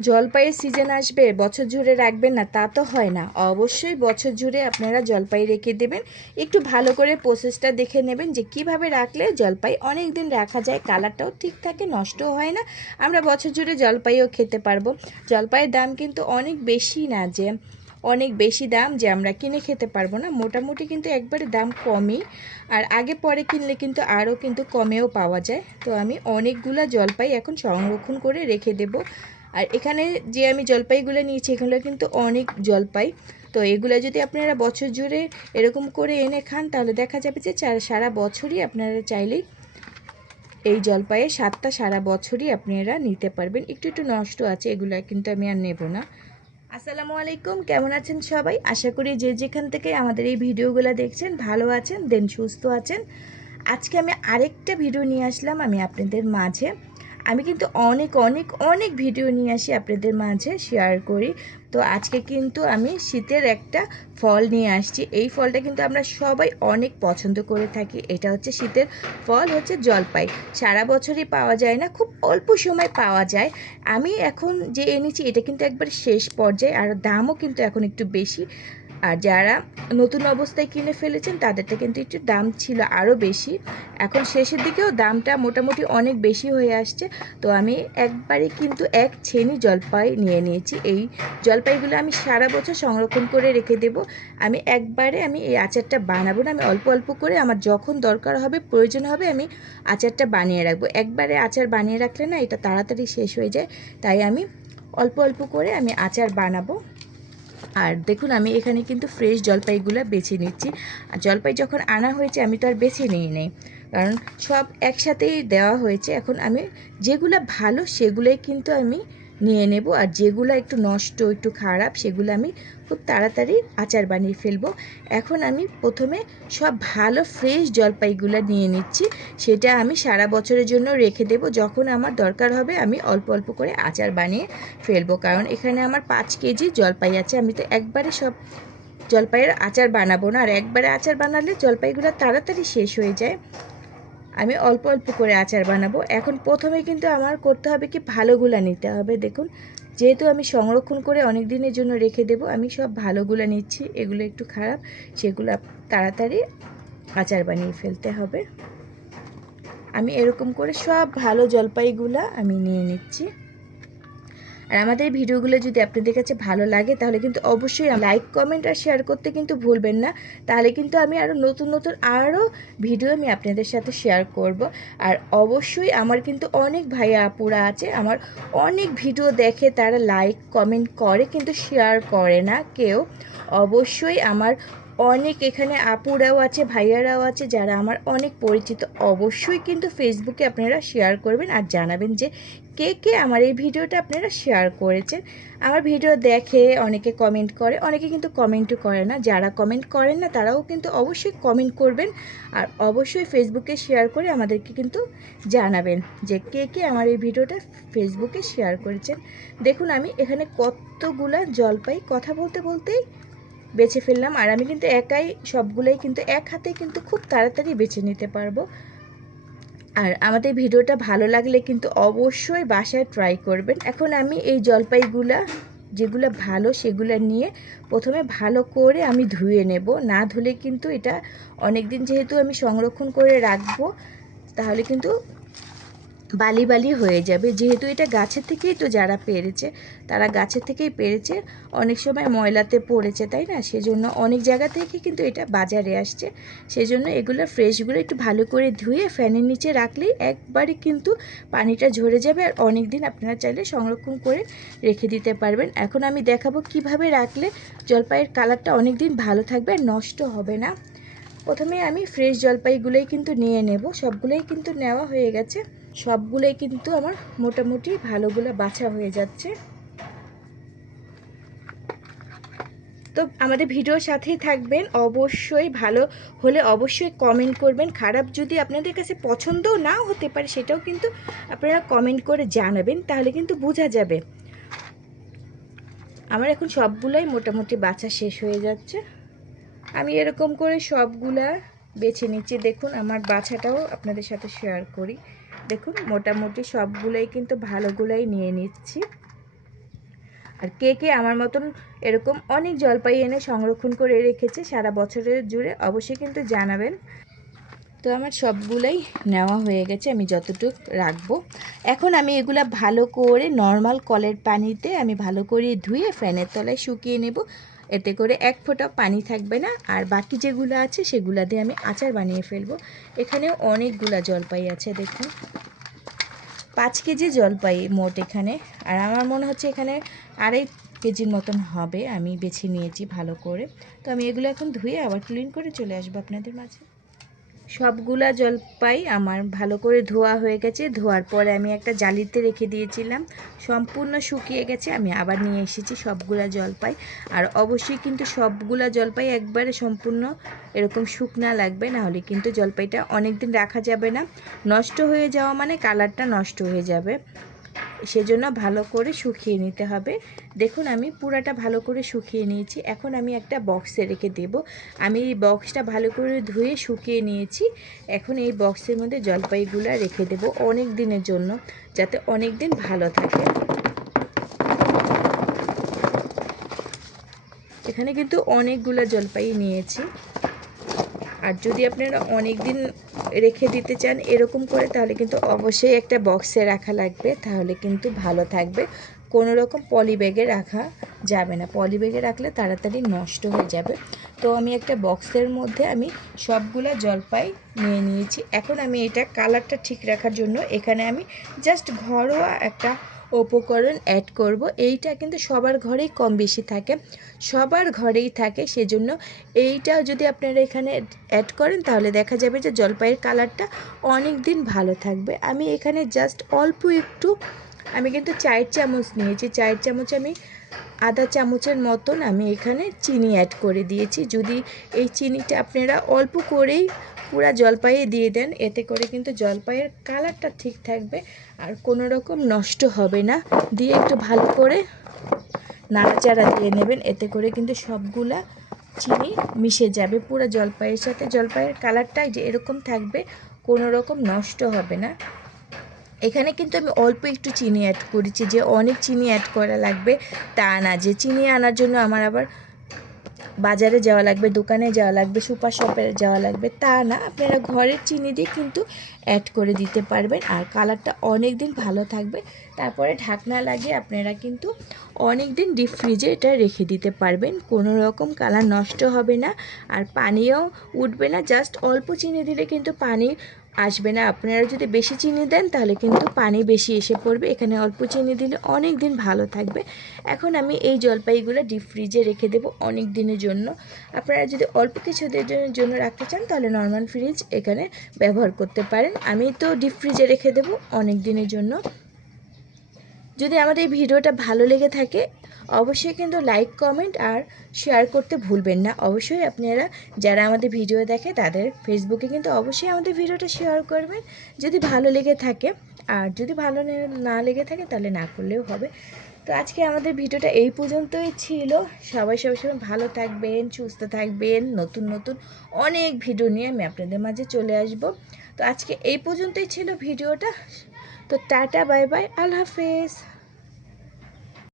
জলপাইয়ের সিজন আসবে, বছর জুড়ে রাখবেন না, তা তো হয় না। অবশ্যই বছর জুড়ে আপনারা জলপাই রেখে দেবেন। একটু ভালো করে প্রসেসটা দেখে নেবেন যে কীভাবে রাখলে জলপাই অনেক দিন রাখা যায় কালারটাও ঠিক থাকে, নষ্টও হয় না। আমরা বছর জুড়ে জলপাইও খেতে পারব। জলপাইয়ের দাম কিন্তু অনেক বেশি না যে, অনেক বেশি দাম যে আমরা কিনে খেতে পারব না। মোটামুটি কিন্তু একবারে দাম কমই। আর আগে পরে কিনলে কিন্তু আরও কিন্তু কমেও পাওয়া যায়। তো আমি অনেকগুলা জলপাই এখন সংরক্ষণ করে রেখে দেব। আর এখানে যে আমি জলপাইগুলো নিয়েছি এগুলো কিন্তু অনেক জলপাই। তো এগুলো যদি আপনারা বছর জুড়ে এরকম করে এনে খান, তাহলে দেখা যাবে যে সারা বছরই আপনারা চাইলেই এই জলপাইয়ের স্বাদটা সারা বছরই আপনারা নিতে পারবেন। একটু একটু নষ্ট আছে, এগুলো কিন্তু আমি আর নেব না। আসসালামু আলাইকুম, কেমন আছেন সবাই? আশা করি যে যেখান থেকে আমাদের এই ভিডিওগুলো দেখছেন, ভালো আছেন, দেন সুস্থ আছেন। আজকে আমি আরেকটা ভিডিও নিয়ে আসলাম, আমি আপনাদের মাঝে। আমি কিন্তু অনেক অনেক অনেক ভিডিও নিয়ে আসি আপনাদের মাঝে শেয়ার করি। তো আজকে কিন্তু আমি শীতের একটা ফল নিয়ে আসছি। এই ফলটা কিন্তু আমরা সবাই অনেক পছন্দ করে থাকি। এটা হচ্ছে শীতের ফল হচ্ছে জলপাই। সারা বছরই পাওয়া যায় না, খুব অল্প সময় পাওয়া যায়। আমি এখন যে এনেছি, এটা কিন্তু একবার শেষ পর্যায়ে। আর দামও কিন্তু এখন একটু বেশি। আর যারা নতুন অবস্থায় কিনে ফেলেছেন, তাদেরটা কিন্তু একটু দাম ছিল আরও বেশি। এখন শেষের দিকেও দামটা মোটামুটি অনেক বেশি হয়ে আসছে। তো আমি একবারে কিন্তু এক ছেনি জলপাই নিয়ে নিয়েছি। এই জলপাইগুলো আমি সারা বছর সংরক্ষণ করে রেখে দেব। আমি একবারে আমি এই আচারটা বানাবো না, আমি অল্প অল্প করে, আমার যখন দরকার হবে, প্রয়োজন হবে, আমি আচারটা বানিয়ে রাখব। একবারে আচার বানিয়ে রাখলে না, এটা তাড়াতাড়ি শেষ হয়ে যায়। তাই আমি অল্প অল্প করে আমি আচার বানাবো। আর দেখুন, আমি এখানে কিন্তু ফ্রেশ জলপাইগুলো বেছে নিচ্ছি। আর জলপাই যখন আনা হয়েছে, আমি তো আর বেছে নিই নেই। কারণ সব একসাথেই দেওয়া হয়েছে। এখন আমি যেগুলো ভালো, সেগুলোই কিন্তু আমি নিয়ে নেব। আর যেগুলো একটু নষ্ট, একটু খারাপ, সেগুলো আমি খুব তাড়াতাড়ি আচার বানিয়ে ফেলব। এখন আমি প্রথমে সব ভালো ফ্রেশ জলপাইগুলো নিয়ে নিচ্ছি। সেটা আমি সারা বছরের জন্য রেখে দেব। যখন আমার দরকার হবে, আমি অল্প অল্প করে আচার বানিয়ে ফেলব। কারণ এখানে আমার পাঁচ কেজি জলপাই আছে। আমি তো একবারে সব জলপাইয়ের আচার বানাবো না। আর একবারে আচার বানালে জলপাইগুলো তাড়াতাড়ি শেষ হয়ে যায়। আমি অল্প অল্প করে আচার বানাবো। এখন প্রথমে কিন্তু আমার করতে হবে কি ভালোগুলা নিতে হবে। দেখুন, যেহেতু আমি সংরক্ষণ করে অনেক দিনের জন্য রেখে দেব, আমি সব ভালোগুলো নিচ্ছি, এগুলো একটু খারাপ, সেগুলো তাড়াতাড়ি আচার বানিয়ে ফেলতে হবে। আমি এরকম করে সব ভালো জলপাইগুলা আমি নিয়ে নিচ্ছি। আর আমাদের ভিডিওগুলো যদি আপনাদের কাছে ভালো লাগে, তাহলে কিন্তু অবশ্যই লাইক কমেন্ট আর শেয়ার করতে কিন্তু ভুলবেন না। তাহলে কিন্তু আমি আরও নতুন নতুন আরও ভিডিও আমি আপনাদের সাথে শেয়ার করব। আর অবশ্যই আমার কিন্তু অনেক ভাইয়া আপুরা আছে, আমার অনেক ভিডিও দেখে তারা লাইক কমেন্ট করে, কিন্তু শেয়ার করে না কেউ। অবশ্যই আমার অনেক এখানে আপুরাও আছে, ভাইয়ারাও আছে, যারা আমার অনেক পরিচিত, অবশ্যই কিন্তু ফেসবুকে আপনারা শেয়ার করবেন আর জানাবেন যে কে কে আমার এই ভিডিওটা আপনারা শেয়ার করেছেন। আমার ভিডিও দেখে অনেকে কমেন্ট করে, অনেকে কিন্তু কমেন্টও করে না। যারা কমেন্ট করেন না, তারাও কিন্তু অবশ্যই কমেন্ট করবেন আর অবশ্যই ফেসবুকে শেয়ার করে আমাদেরকে কিন্তু জানাবেন যে কে কে আমার এই ভিডিওটা ফেসবুকে শেয়ার করেছেন। দেখুন, আমি এখানে কতগুলা জলপাই কথা বলতে বলতেই বেছে ফেললাম। আর আমি কিন্তু একাই সবগুলোই কিন্তু এক হাতে কিন্তু খুব তাড়াতাড়ি বেছে নিতে পারব। আর আমাদের ভিডিওটা ভালো লাগলে কিন্তু অবশ্যই বাসায় ট্রাই করবেন। এখন আমি এই জলপাইগুলা, যেগুলো ভালো সেগুলো নিয়ে প্রথমে ভালো করে আমি ধুয়ে নেব। না ধুলে কিন্তু এটা অনেক দিন যেহেতু আমি সংরক্ষণ করে রাখব, তাহলে কিন্তু বালি বালি হয়ে যাবে। যেহেতু এটা গাছের থেকেই তো যারা পেরেছে, তারা গাছের থেকেই পেরেছে। অনেক সময় ময়লাতে পড়েছে, তাই না? সেজন্য অনেক জায়গা থেকে কিন্তু এটা বাজারে আসছে। সেজন্য এগুলো ফ্রেশগুলো একটু ভালো করে ধুয়ে ফ্যানের নিচে রাখলেই একবারে কিন্তু পানিটা ঝরে যাবে আর অনেক দিন আপনারা চাইলে সংরক্ষণ করে রেখে দিতে পারবেন। এখন আমি দেখাবো কীভাবে রাখলে জলপাইয়ের কালারটা অনেক দিন ভালো থাকবে আর নষ্ট হবে না। প্রথমে আমি ফ্রেশ জলপাইগুলোই কিন্তু নিয়ে নেব। সবগুলোই কিন্তু নেওয়া হয়ে গেছে। সবগুলোই কিন্তু আমার মোটামুটি ভালোগুলো বাছা হয়ে যাচ্ছে। তো আমাদের ভিডিওর সাথেই থাকবেন। অবশ্যই ভালো হলে অবশ্যই কমেন্ট করবেন। খারাপ যদি আপনাদের কাছে পছন্দও নাও হতে পারে, সেটাও কিন্তু আপনারা কমেন্ট করে জানাবেন, তাহলে কিন্তু বোঝা যাবে। আমার এখন সবগুলোই মোটামুটি বাছা শেষ হয়ে যাচ্ছে। আমি এরকম করে সবগুলা বেছে নিচ্ছি। দেখুন, আমার বাছাটাও আপনাদের সাথে শেয়ার করি। দেখুন, মোটামুটি সবগুলোই কিন্তু ভালোগুলোই নিয়ে নিচ্ছি। আর কে কে আমার মতন এরকম অনেক জলপাই এনে সংরক্ষণ করে রেখেছে সারা বছরের জুড়ে, অবশ্যই কিন্তু জানাবেন। তো আমার সবগুলাই নেওয়া হয়ে গেছে, আমি যতটুক রাখব। এখন আমি এগুলা ভালো করে নর্মাল কলের পানিতে আমি ভালো করে ধুয়ে ফ্যানের তলায় শুকিয়ে নেব। এতে করে এক ফোঁটা পানি থাকবে না। আর বাকি যেগুলো আছে, সেগুলা দিয়ে আমি আচার বানিয়ে ফেলব। এখানে অনেকগুলা জলপাই আছে, দেখুন। পাঁচ কেজি জলপাই মোট এখানে। আর আমার মনে হচ্ছে এখানে আড়াই কেজির মতন হবে। আমি বেছে নিয়েছি ভালো করে। তো আমি এগুলো এখন ধুয়ে আবার ক্লিন করে চলে আসব আপনাদের মাঝে। সবগুলা জলপাই আমার ভালো করে ধোয়া হয়ে গেছে। ধোয়ার পরে আমি একটা জালিতে রেখে দিয়েছিলাম। সম্পূর্ণ শুকিয়ে গেছে, আমি আবার নিয়ে এসেছি সবগুলা জলপাই। আর অবশ্যই কিন্তু সবগুলা জলপাই একবারে সম্পূর্ণ এরকম শুকনা লাগবে না হলে কিন্তু জলপাইটা অনেক দিন রাখা যাবে না। নষ্ট হয়ে যাওয়া মানে কালারটা নষ্ট হয়ে যাবে। সেজন্য ভালো করে শুকিয়ে নিতে হবে। দেখুন, আমি পুরাটা ভালো করে শুকিয়ে নিয়েছি। এখন আমি একটা বক্সে রেখে দেব। আমি এই বক্সটা ভালো করে ধুয়ে শুকিয়ে নিয়েছি। এখন এই বক্সের মধ্যে জলপাইগুলো রেখে দেব অনেক দিনের জন্য, যাতে অনেক দিন ভালো থাকে। এখানে কিন্তু অনেকগুলো জলপাই নিয়েছি। আর যদি আপনারা অনেক দিন রেখে দিতে চান এরকম করে, তাহলে কিন্তু অবশ্যই একটা বক্সে রাখা লাগবে। তাহলে কিন্তু ভালো থাকবে। কোনো রকম পলি ব্যাগে রাখা যাবে না। পলি ব্যাগে রাখলে তাড়াতাড়ি নষ্ট হয়ে যাবে। তো আমি একটা বক্সের মধ্যে আমি সবগুলো জলপাই নিয়ে নিয়েছি। এখন আমি এটা কালারটা ঠিক রাখার জন্য এখানে আমি জাস্ট ঘরোয়া একটা উপকরণ অ্যাড করব। এইটা কিন্তু সবার ঘরেই কম বেশি থাকে। সবার ঘরেই থাকে, সেজন্য এইটাও যদি আপনারা এখানে অ্যাড করেন, তাহলে দেখা যাবে যে জলপাইয়ের কালারটা অনেক দিন ভালো থাকবে। আমি এখানে জাস্ট অল্প একটু, আমি কিন্তু চায়ের চামচ নিয়েছি। চায়ের চামচ আমি আধা চামচের মতন আমি এখানে চিনি অ্যাড করে দিয়েছি। যদি এই চিনিটা আপনারা অল্প করেই পুরা জলপাইয়ে দিয়ে দেন, এতে করে কিন্তু জলপাইয়ের কালারটা ঠিক থাকবে আর কোনো রকম নষ্ট হবে না। দিয়ে একটু ভালো করে নাড়াচাড়া দিয়ে নেবেন, এতে করে কিন্তু সবগুলা চিনি মিশে যাবে পুরো জলপাইয়ের সাথে। জলপাইয়ের কালারটা যে এরকম থাকবে, কোনো রকম নষ্ট হবে না। এখানে কিন্তু আমি অল্প একটু চিনি অ্যাড করেছি, যে অনেক চিনি অ্যাড করা লাগবে তা না। যে চিনি আনার জন্য আমার আবার বাজারে যাওয়া লাগবে, দোকানে যাওয়া লাগবে, সুপার শপে যাওয়া লাগবে, তা না, আপনারা ঘরের চিনি দিয়ে কিন্তু অ্যাড করে দিতে পারবেন। আর কালারটা অনেক দিন ভালো থাকবে। তারপরে ঢাকনা লাগিয়ে আপনারা কিন্তু অনেক দিন ডিপ ফ্রিজে এটা রেখে দিতে পারবেন। কোনো রকম কালার নষ্ট হবে না। আর পানিও উঠবে না। জাস্ট অল্প চিনি দিলে কিন্তু পানি আসবে না। আপনারা যদি বেশি চিনি দেন, তাহলে কিন্তু পানি বেশি এসে পড়বে। এখানে অল্প চিনি দিলে অনেক দিন ভালো থাকবে। এখন আমি এই জলপাইগুলো ডিপ ফ্রিজে রেখে দেবো অনেক দিনের জন্য। আপনারা যদি অল্প কিছু দিনের জন্য রাখতে চান, তাহলে নর্মাল ফ্রিজ এখানে ব্যবহার করতে পারেন। আমি তো ডিপ ফ্রিজে রেখে দেবো অনেক দিনের জন্য। যদি আমাদের এই ভিডিওটা ভালো লেগে থাকে, অবশ্যই কিন্তু লাইক কমেন্ট আর শেয়ার করতে ভুলবেন না। অবশ্যই আপনারা যারা আমাদের ভিডিও দেখে, তাদের ফেসবুকে কিন্তু অবশ্যই আমাদের ভিডিওটা শেয়ার করবেন। যদি ভালো লেগে থাকে, আর যদি ভালো না লেগে থাকে, তাহলে না করলেও হবে। তো আজকে আমাদের ভিডিওটা এই পর্যন্তই ছিল। সবাই সবাই সবাই ভালো থাকবেন, সুস্থ থাকবেন। নতুন নতুন অনেক ভিডিও নিয়ে আমি আপনাদের মাঝে চলে আসব। তো আজকে এই পর্যন্তই ছিল ভিডিওটা। तो टाटा बाय बाय अल्लाह हाफिज़।